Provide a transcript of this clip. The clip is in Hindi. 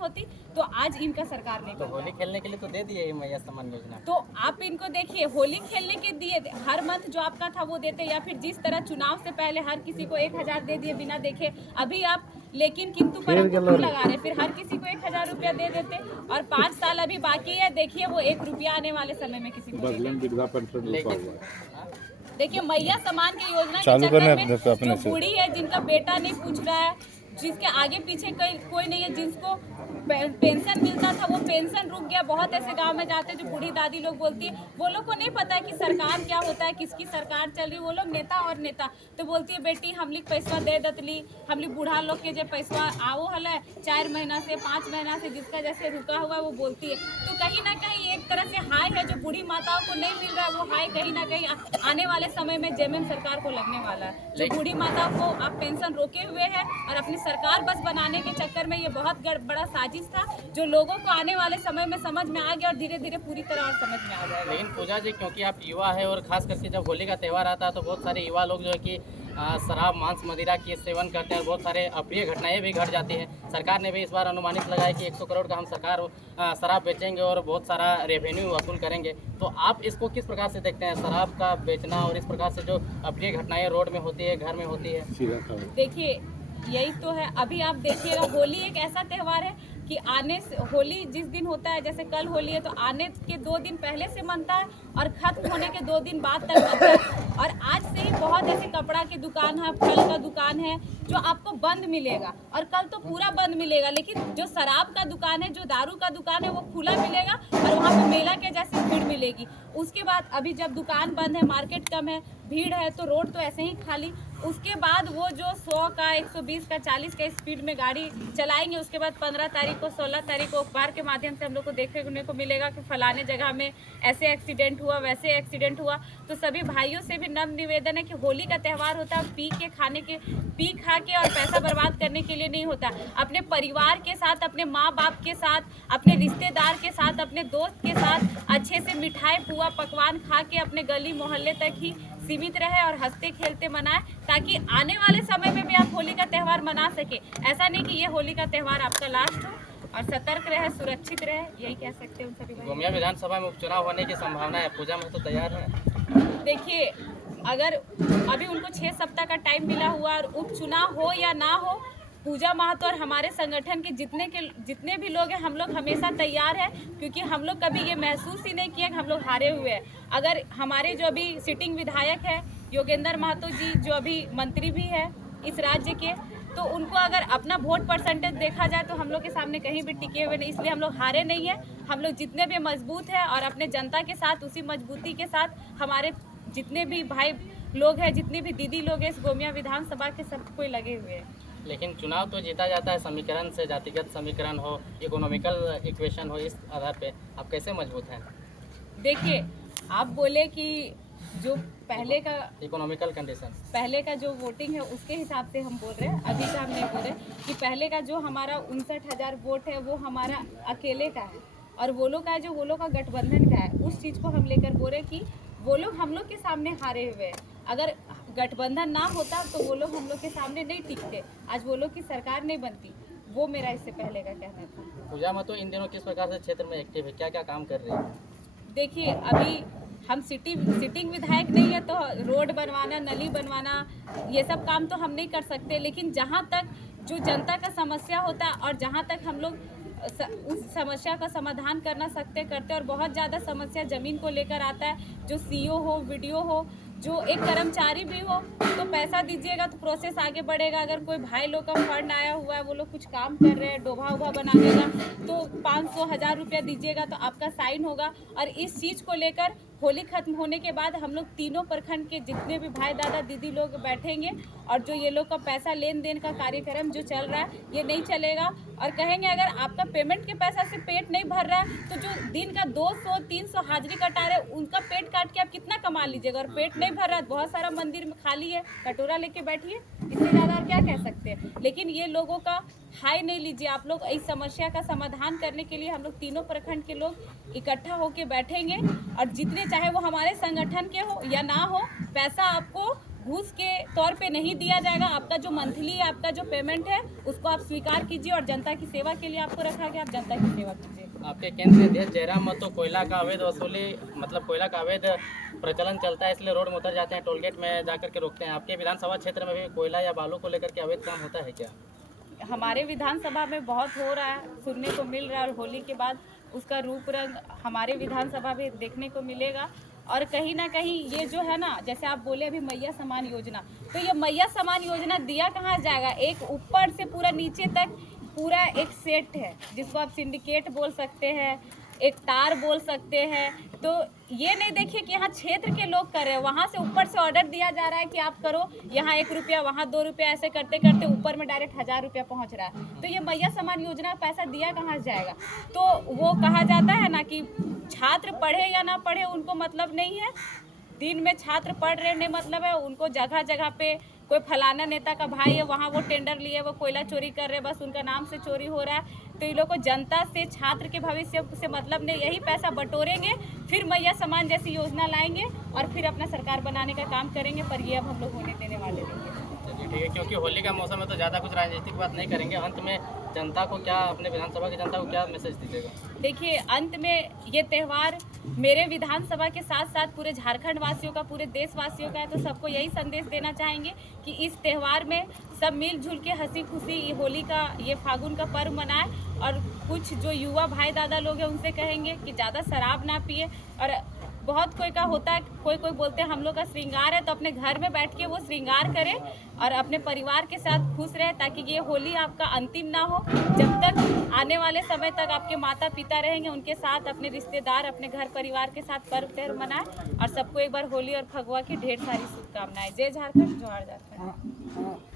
होती तो आज इनका सरकार नहीं तो बनता। होली खेलने के लिए तो दे दिए ये मैया सम्मान योजना। तो आप इनको देखिए, होली खेलने के दिए, हर मंथ जो आपका था वो देते, या फिर जिस तरह चुनाव से पहले हर किसी को 1000 दे दिए बिना देखे, अभी आप लेकिन किंतु परंतु क्यों लगा रहे, फिर हर किसी को 1000 रुपया दे देते। और 5 साल अभी बाकी है, देखिए वो 1 रुपया आने वाले समय में किसी को नहीं देगा। लेकिन देखिए मैया सम्मान की योजना के चक्कर में जो बूढ़ी है, जिनका बेटा नहीं पूछ रहा है, जिसके आगे पीछे कोई नहीं है, जिसको पेंशन मिलता था वो पेंशन रुक गया। बहुत ऐसे गांव में जाते हैं जो बूढ़ी दादी लोग बोलती है, वो लोग को नहीं पता है कि सरकार क्या होता है, किसकी सरकार चल रही है। वो लोग नेता और नेता तो बोलती है बेटी हम लोग पैसा दे दतली, हम लोग बूढ़ा लोग के जो पैसा आओ हल 4 महीना से 5 महीना से जिसका जैसे रुका हुआ है वो बोलती है। तो कहीं ना कहीं एक तरह से हाई है जो बूढ़ी माताओं को नहीं मिल रहा है, वो हाई कहीं ना कहीं आने वाले समय में जेएमएम सरकार को लगने वाला है। जो बूढ़ी माताओं को आप पेंशन रोके हुए हैं और अपनी सरकार बस बनाने के चक्कर में, ये बहुत बड़ा साजिश था जो लोगों को आने वाले समय में समझ में आ गया और धीरे धीरे पूरी तरह और समझ में आ जाएगा। लेकिन पूजा जी, क्योंकि आप युवा है और खास करके जब होली का त्यौहार आता है तो बहुत सारे युवा लोग जो है कि शराब मांस मदिरा की सेवन करते हैं, बहुत सारे अप्रिय घटनाएं भी घट जाती हैं। सरकार ने भी इस बार अनुमानित लगाया कि 100 करोड़ का हम सरकार शराब बेचेंगे और बहुत सारा रेवेन्यू वसूल करेंगे। तो आप इसको किस प्रकार से देखते हैं, शराब का बेचना और इस प्रकार से जो अप्रिय घटनाएं रोड में होती है, घर में होती है? देखिए यही तो है। अभी आप देखिएगा, होली एक ऐसा त्यौहार है कि आने से, होली जिस दिन होता है, जैसे कल होली है तो आने के 2 दिन पहले से मनता है और खत्म होने के 2 दिन बाद तक मनता है। और आज से ही बहुत ऐसे कपड़ा की दुकान है, फल का दुकान है जो आपको बंद मिलेगा, और कल तो पूरा बंद मिलेगा। लेकिन जो शराब का दुकान है, जो दारू का दुकान है, वो खुला मिलेगा और वहाँ पर मेला के जैसी भीड़ मिलेगी। उसके बाद अभी जब दुकान बंद है, मार्केट कम है, भीड़ है, तो रोड तो ऐसे ही खाली। उसके बाद वो जो 100 का 120 का 40 का स्पीड में गाड़ी चलाएंगे। उसके बाद 15 तारीख को 16 तारीख को अखबार के माध्यम से हम लोग को देखने को मिलेगा कि फलाने जगह में ऐसे एक्सीडेंट हुआ, वैसे एक्सीडेंट हुआ। तो सभी भाइयों से भी नम्र निवेदन है कि होली का त्यौहार होता है पी खा के और पैसा बर्बाद करने के लिए नहीं होता। अपने परिवार के साथ, अपने माँ बाप के साथ, अपने रिश्तेदार के साथ, अपने दोस्त के साथ अच्छे से मिठाई पुआ पकवान खा के अपने गली मोहल्ले तक ही सीमित रहे और हंसते खेलते मनाएं, ताकि आने वाले समय में भी आप होली का त्यौहार मना सके। ऐसा नहीं कि ये होली का त्यौहार आपका लास्ट हो। और सतर्क रहे, सुरक्षित रहे, यही कह सकते हैं उन सभी भाई। गोमिया विधानसभा में उपचुनाव होने की संभावना है, पूजा में तो तैयार है? देखिए, अगर अभी उनको 6 सप्ताह का टाइम मिला हुआ और उपचुनाव हो या ना हो, पूजा महतो और हमारे संगठन के जितने भी लोग हैं, हम लोग हमेशा तैयार हैं, क्योंकि हम लोग कभी ये महसूस ही नहीं किए कि हम लोग हारे हुए हैं। अगर हमारे जो अभी सिटिंग विधायक है योगेंद्र महतो जी, जो अभी मंत्री भी है इस राज्य के, तो उनको अगर अपना वोट परसेंटेज देखा जाए तो हम लोग के सामने कहीं भी टिके हुए नहीं। इसलिए हम लोग हारे नहीं हैं। हम लोग जितने भी मजबूत हैं और अपने जनता के साथ उसी मजबूती के साथ हमारे जितने भी भाई लोग हैं, जितनी भी दीदी लोग हैं इस गोमिया विधानसभा के, सब कोई लगे हुए हैं। लेकिन चुनाव तो जीता जाता है समीकरण से, जातिगत समीकरण हो, इकोनॉमिकल इक्वेशन हो, इस आधार पे आप कैसे मजबूत हैं? देखिए, आप बोले कि जो पहले का इकोनॉमिकल कंडीशन, पहले का जो वोटिंग है उसके हिसाब से हम बोल रहे हैं, अभी का हम नहीं बोल रहे कि पहले का जो हमारा 59,000 वोट है वो हमारा अकेले का है, और वो लोग का जो वो लोग का गठबंधन का है, उस चीज़ को हम लेकर बोल रहे कि वो लोग हम लोग के सामने हारे हुए हैं। अगर गठबंधन ना होता तो वो लोग हम लोग के सामने नहीं टिकते, आज वो लोग की सरकार नहीं बनती। वो मेरा इससे पहले का कहना था। पूजा में तो इन दिनों किस प्रकार से क्षेत्र में एक्टिव है, क्या क्या काम कर रही है? देखिए, अभी हम सिटिंग विधायक नहीं है तो रोड बनवाना, नली बनवाना, ये सब काम तो हम नहीं कर सकते। लेकिन जहाँ तक जो जनता का समस्या होता है और जहाँ तक हम लोग उस समस्या का समाधान करना करते और बहुत ज़्यादा समस्या ज़मीन को लेकर आता है, जो सीओ हो, वीडियो हो, जो एक कर्मचारी भी हो, तो पैसा दीजिएगा तो प्रोसेस आगे बढ़ेगा। अगर कोई भाई लोग का फंड आया हुआ है, वो लोग कुछ काम कर रहे हैं, डोभा उभा बनाने का, तो 500-1000 रुपया दीजिएगा तो आपका साइन होगा। और इस चीज़ को लेकर होली खत्म होने के बाद हम लोग तीनों प्रखंड के जितने भी भाई दादा दीदी लोग बैठेंगे और जो ये लोग का पैसा लेन देन का कार्यक्रम जो चल रहा है ये नहीं चलेगा, और कहेंगे अगर आपका पेमेंट के पैसा से पेट नहीं भर रहा है तो जो दिन का 200-300 हाजिरी कटा रहे उनका पेट काट के आप कितना कमा लीजिएगा। और पेट नहीं भर रहा है, बहुत सारा मंदिर में खाली है, कटोरा लेके बैठिए, इससे ज़्यादा और क्या कह सकते हैं। लेकिन ये लोगों का हाय नहीं लीजिए आप लोग। इस समस्या का समाधान करने के लिए हम लोग तीनों प्रखंड के लोग इकट्ठा होकर बैठेंगे, और जितने चाहे वो हमारे संगठन के हो या ना हो, पैसा आपको घूस के तौर पे नहीं दिया जाएगा। आपका जो मंथली आपका जो पेमेंट है उसको आप स्वीकार कीजिए और जनता की सेवा के लिए आपको रखा गया, आप जनता की सेवा कीजिए। आपके केंद्रीय अध्यक्ष जयराम मतो कोयला का अवैध वसूली मतलब कोयला का अवैध प्रचलन चलता है, इसलिए रोड में उतर जाते हैं, टोल गेट में जाकर के रोकते हैं। आपके विधानसभा क्षेत्र में भी कोयला या बालू को लेकर के अवैध काम होता है क्या? हमारे विधानसभा में बहुत हो रहा है, सुनने को मिल रहा है और होली के बाद उसका रूप रंग हमारे विधानसभा में देखने को मिलेगा। और कहीं ना कहीं ये जो है ना, जैसे आप बोले अभी मैया समान योजना, तो ये मैया समान योजना दिया कहाँ जाएगा? एक ऊपर से पूरा नीचे तक पूरा एक सेट है जिसको आप सिंडिकेट बोल सकते हैं, एक तार बोल सकते हैं। तो ये नहीं देखिए कि यहाँ क्षेत्र के लोग कर रहे हैं, वहाँ से ऊपर से ऑर्डर दिया जा रहा है कि आप करो, यहाँ 1 रुपया वहाँ 2 रुपया, ऐसे करते करते ऊपर में डायरेक्ट 1000 रुपया पहुँच रहा है। तो ये मैया समान योजना का पैसा दिया कहाँ जाएगा? तो वो कहा जाता है ना कि छात्र पढ़े या ना पढ़े उनको मतलब नहीं है, दिन में छात्र पढ़ रहे नहीं मतलब है उनको। जगह जगह पे कोई फलाना नेता का भाई है, वहाँ वो टेंडर लिए वो कोयला चोरी कर रहे, बस उनका नाम से चोरी हो रहा है। तो इन लोग को जनता से, छात्र के भविष्य से मतलब नहीं, यही पैसा बटोरेंगे, फिर मैया समान जैसी योजना लाएंगे और फिर अपना सरकार बनाने का काम करेंगे। पर ये अब हम लोग होने देने वाले नहीं हैं। चलिए ठीक है, क्योंकि होली का मौसम है तो ज़्यादा कुछ राजनीतिक बात नहीं करेंगे। अंत में जनता को क्या, अपने विधानसभा की जनता को क्या मैसेज दीजिएगा? देखिए, अंत में ये त्यौहार मेरे विधानसभा के साथ साथ पूरे झारखंड वासियों का, पूरे देशवासियों का है। तो सबको यही संदेश देना चाहेंगे कि इस त्यौहार में सब मिलजुल के हंसी खुशी होली का, ये फागुन का पर्व मनाएं। और कुछ जो युवा भाई दादा लोग हैं उनसे कहेंगे कि ज़्यादा शराब ना पिए। और बहुत कोई का होता है, कोई कोई बोलते हैं हम लोग का श्रृंगार है, तो अपने घर में बैठ के वो श्रृंगार करें और अपने परिवार के साथ खुश रहे, ताकि ये होली आपका अंतिम ना हो। जब तक आने वाले समय तक आपके माता पिता रहेंगे, उनके साथ अपने रिश्तेदार, अपने घर परिवार के साथ पर्व त्यौहार मनाएं। और सबको एक बार होली और फगुआ की ढेर सारी शुभकामनाएं। जय झारखंड, जोहार झारखंड।